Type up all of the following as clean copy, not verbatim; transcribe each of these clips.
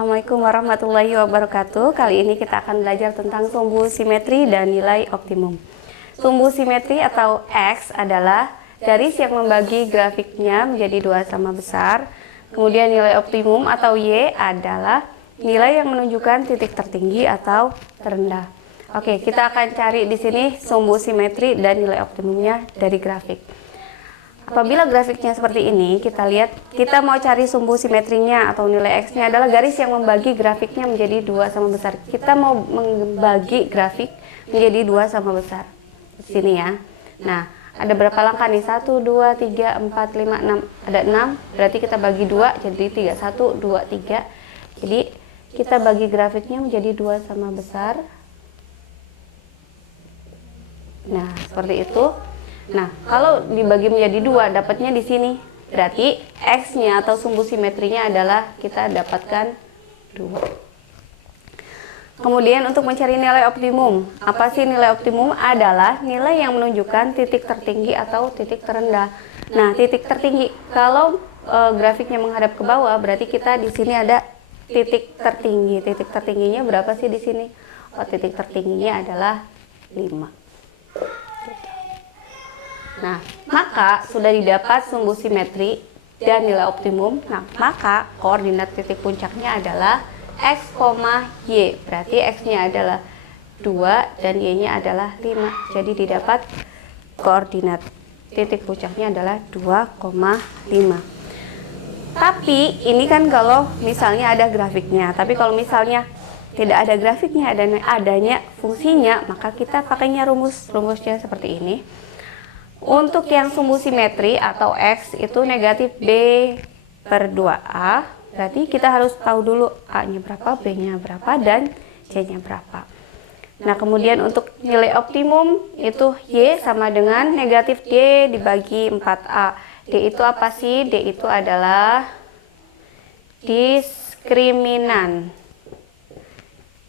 Assalamualaikum warahmatullahi wabarakatuh. Kali ini kita akan belajar tentang sumbu simetri dan nilai optimum. Sumbu simetri atau X adalah garis yang membagi grafiknya menjadi dua sama besar. Kemudian nilai optimum atau Y adalah nilai yang menunjukkan titik tertinggi atau terendah. Oke, kita akan cari di sini sumbu simetri dan nilai optimumnya dari grafik. Apabila grafiknya seperti ini, kita mau cari sumbu simetrinya atau nilai X-nya adalah garis yang membagi grafiknya menjadi dua sama besar. Kita mau membagi grafik menjadi dua sama besar. Di sini ya. Nah, ada berapa langkah nih? 1, 2, 3, 4, 5, 6. Ada 6, berarti kita bagi 2 jadi 3. 1, 2, 3. Jadi, kita bagi grafiknya menjadi dua sama besar. Nah, seperti itu. Nah, kalau dibagi menjadi dua, dapatnya di sini. Berarti X-nya atau sumbu simetrinya adalah kita dapatkan 2. Kemudian untuk mencari nilai optimum. Apa sih nilai optimum? Adalah nilai yang menunjukkan titik tertinggi atau titik terendah. Nah, titik tertinggi, kalau grafiknya menghadap ke bawah, berarti kita di sini ada titik tertinggi. Titik tertingginya berapa sih di sini? Oh, titik tertingginya adalah 5. Nah, maka sudah didapat sumbu simetri dan nilai optimum. Nah, maka koordinat titik puncaknya adalah X, Y. Berarti X-nya adalah 2 dan Y-nya adalah 5. Jadi didapat koordinat titik puncaknya adalah 2,5. Tapi ini kan kalau misalnya ada grafiknya. Tapi kalau misalnya tidak ada grafiknya, adanya fungsinya, maka kita pakainya rumusnya seperti ini. Untuk yang sumbu simetri atau X itu negatif B per 2A, berarti kita harus tahu dulu A-nya berapa, B-nya berapa, dan C-nya berapa. Nah, kemudian untuk nilai optimum itu Y sama dengan negatif D dibagi 4A. D itu apa sih? D itu adalah diskriminan.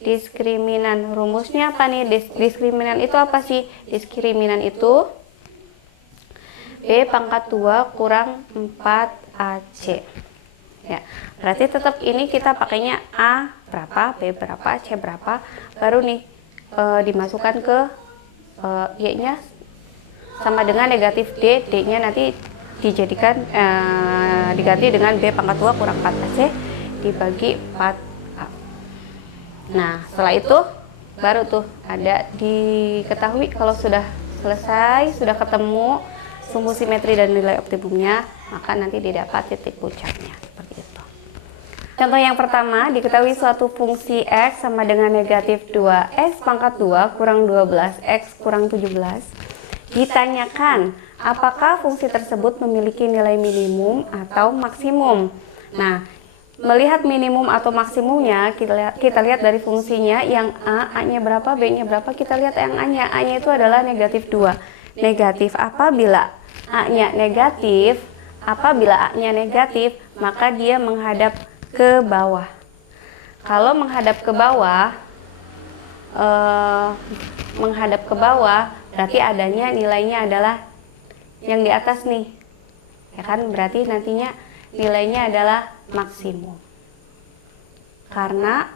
Diskriminan, rumusnya apa nih? Diskriminan itu apa sih? Diskriminan itu B pangkat 2 kurang 4AC. Ya, berarti tetap ini kita pakainya A berapa, B berapa, C berapa, baru nih dimasukkan ke Y-nya sama dengan negatif D, D-nya nanti dijadikan diganti dengan B pangkat 2 kurang 4AC dibagi 4A. Nah, setelah itu baru tuh ada diketahui kalau sudah selesai, sudah ketemu sumbu simetri dan nilai optimumnya, maka nanti didapat titik puncaknya seperti itu. Contoh yang pertama, diketahui suatu fungsi X sama dengan negatif 2X pangkat 2 kurang 12X kurang 17. Ditanyakan, apakah fungsi tersebut memiliki nilai minimum atau maksimum? Nah, melihat minimum atau maksimumnya, kita lihat dari fungsinya yang A-nya berapa, B-nya berapa, kita lihat yang A-nya. A-nya itu adalah negatif 2. Negatif apabila A-nya negatif, maka dia menghadap ke bawah. Kalau menghadap ke bawah, berarti adanya nilainya adalah yang di atas nih. Ya kan, berarti nantinya nilainya adalah maksimum. Karena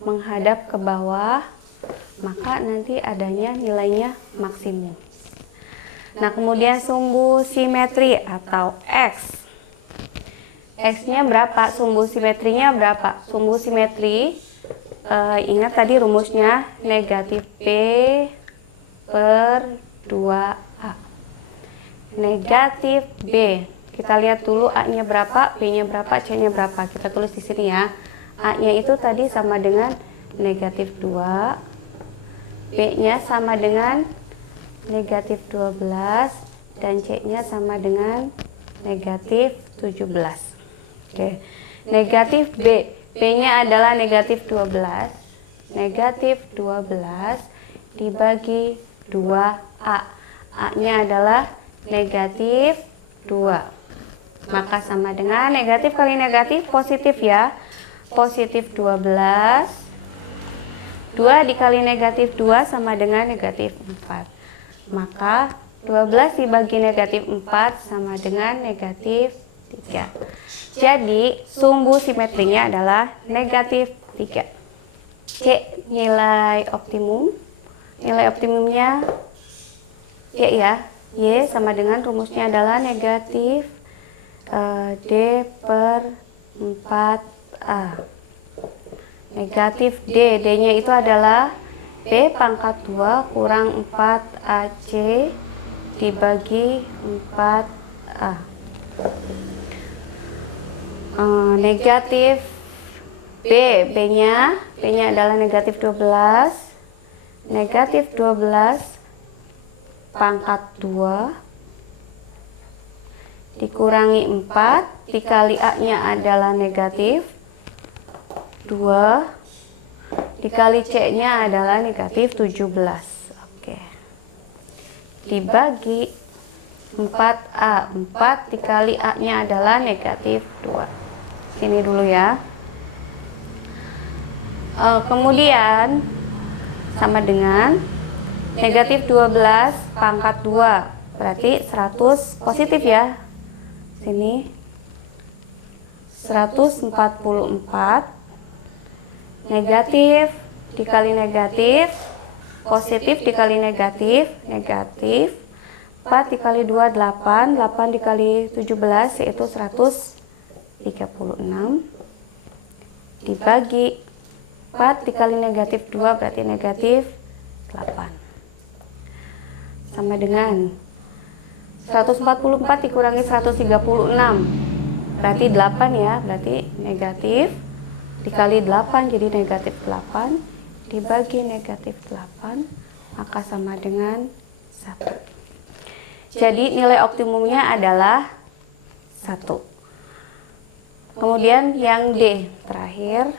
menghadap ke bawah, maka nanti adanya nilainya maksimum. Nah, kemudian sumbu simetri atau X. X-nya berapa? Sumbu simetrinya berapa? Sumbu simetri, ingat tadi rumusnya negatif B per 2A. Negatif B. Kita lihat dulu A-nya berapa, B-nya berapa, C-nya berapa. Kita tulis di sini ya. A-nya itu tadi sama dengan negatif 2. B-nya sama dengan negatif 12 dan C-nya sama dengan negatif 17. Oke. Negatif B. B-nya adalah negatif 12. Negatif 12 dibagi 2A. A-nya adalah negatif 2. Maka sama dengan negatif kali negatif positif ya. Positif 12. 2 dikali negatif 2 sama dengan negatif 4. Maka 12 dibagi negatif 4 sama dengan negatif 3. Jadi sumbu simetrinya adalah negatif 3. C. Nilai optimum. Nilai optimumnya Y ya. Y sama dengan rumusnya adalah negatif D per 4A. Negatif D. D-nya itu adalah B pangkat 2 kurang 4AC dibagi 4A. Negatif B. B-nya adalah negatif 12. Negatif 12 pangkat 2 dikurangi 4 dikali A-nya adalah negatif 2 dikali C-nya adalah negatif 17. Oke. Dibagi 4A. 4 dikali A-nya adalah negatif 2. Sini dulu ya. Kemudian sama dengan negatif 12 pangkat 2. Berarti 100 positif ya. Sini 144 negatif dikali negatif, positif dikali negatif, negatif 4 dikali 2 8, 8 dikali 17 yaitu 136 dibagi 4 dikali negatif 2 berarti negatif 8 sama dengan 144 dikurangi 136 berarti 8 ya, berarti negatif dikali 8 jadi negatif 8 dibagi negatif 8 maka sama dengan 1. Jadi nilai optimumnya adalah 1. Kemudian yang D terakhir,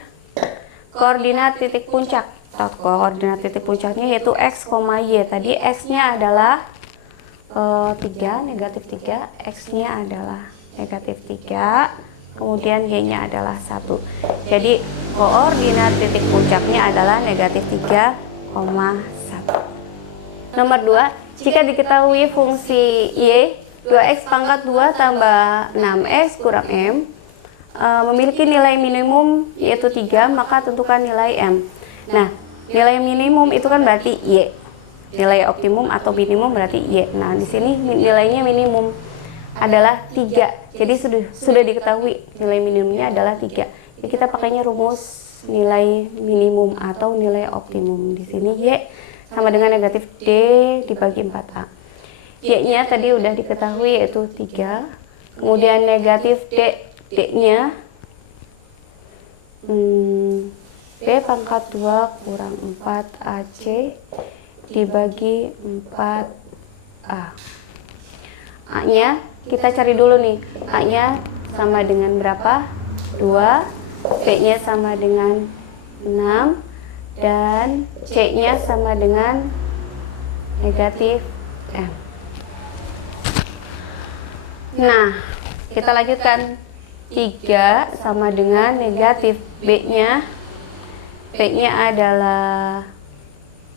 koordinat titik puncak atau koordinat titik puncaknya yaitu X, Y. Tadi X-nya adalah 3, negatif 3, X-nya adalah negatif 3, kemudian Y-nya adalah 1. Jadi koordinat titik puncaknya adalah negatif 3,1. Nomor 2, jika diketahui fungsi Y 2X pangkat 2 tambah 6X kurang M memiliki nilai minimum yaitu 3, maka tentukan nilai M. Nah, nilai minimum itu kan berarti Y. Nilai optimum atau minimum berarti Y. Nah, di sini nilainya minimum adalah 3. Jadi sudah diketahui nilai minimumnya adalah 3. Jadi kita pakainya rumus nilai minimum atau nilai optimum. Di sini Y sama dengan negatif D dibagi 4A. Y-nya tadi udah diketahui yaitu 3. Kemudian negatif D, D-nya B pangkat 2 kurang 4AC dibagi 4A. A-nya kita cari dulu nih, A-nya sama dengan berapa? 2, B-nya sama dengan 6, dan C-nya sama dengan negatif M. Nah, kita lanjutkan. 3 sama dengan negatif B-nya. B-nya adalah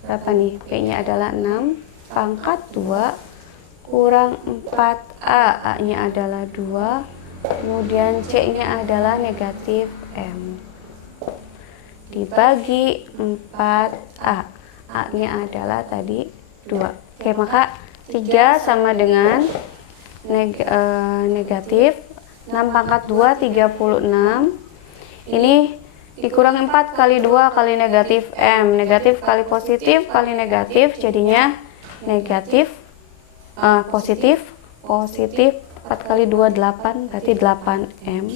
berapa nih? B-nya adalah 6 pangkat 2 kurang 4A, A-nya adalah 2, kemudian C-nya adalah negatif M dibagi 4A, A-nya adalah tadi 2. Oke, maka 3 sama dengan negatif 6 pangkat 2, 36. Ini dikurang 4 kali 2 kali negatif M, negatif kali positif kali negatif jadinya negatif positif 4 kali 2 8 berarti 8M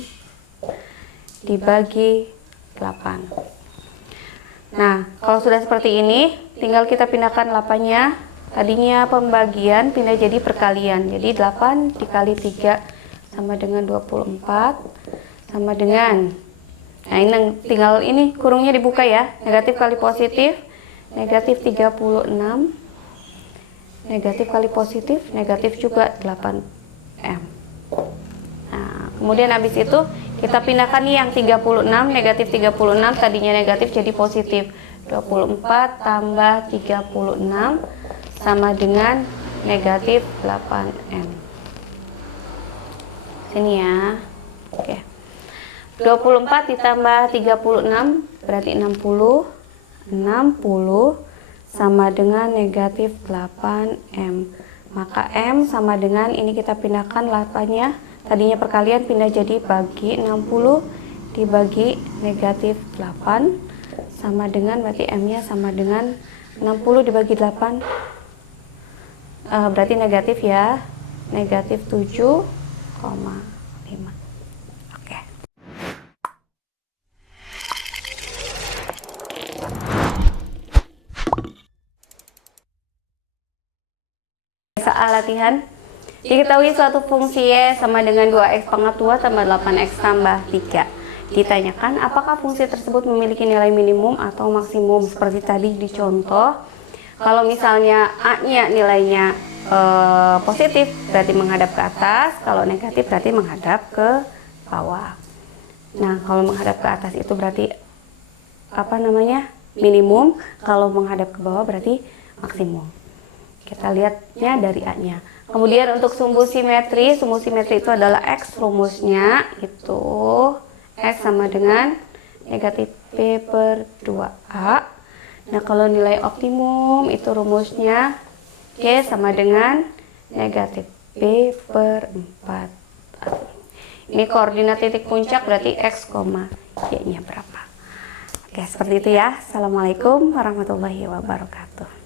dibagi 8. Nah, kalau sudah seperti ini tinggal kita pindahkan 8-nya. Tadinya pembagian pindah jadi perkalian. Jadi 8 dikali 3 sama dengan 24 sama dengan, nah ini tinggal ini kurungnya dibuka ya, negatif kali positif negatif 36, negatif kali positif, negatif juga 8M. Nah, kemudian habis itu kita pindahkan nih yang 36, negatif 36 tadinya negatif jadi positif. 24 tambah 36 sama dengan negatif 8M. Sini ya. Oke. 24 ditambah 36 berarti 60. 60 sama dengan negatif 8M. Maka M sama dengan, ini kita pindahkan 8-nya. Tadinya perkalian pindah jadi bagi 60 dibagi negatif 8. Sama dengan, berarti M-nya sama dengan 60 dibagi 8. Berarti negatif ya. Negatif 7,5. Oke. Soal latihan. Diketahui suatu fungsi Y sama dengan 2x pangkat 2 tambah 8x tambah 3. Ditanyakan apakah fungsi tersebut memiliki nilai minimum atau maksimum seperti tadi di contoh. Kalau misalnya A-nya nilainya positif berarti menghadap ke atas, kalau negatif berarti menghadap ke bawah. Nah, kalau menghadap ke atas itu berarti minimum, kalau menghadap ke bawah berarti maksimum. Kita lihatnya dari A-nya. Kemudian untuk sumbu simetri itu adalah X, rumusnya itu X sama dengan negatif P per 2A. Nah, kalau nilai optimum itu rumusnya Y sama dengan negatif P per 4. Ini koordinat titik puncak berarti X, Y-nya berapa. Oke, seperti itu ya. Assalamualaikum warahmatullahi wabarakatuh.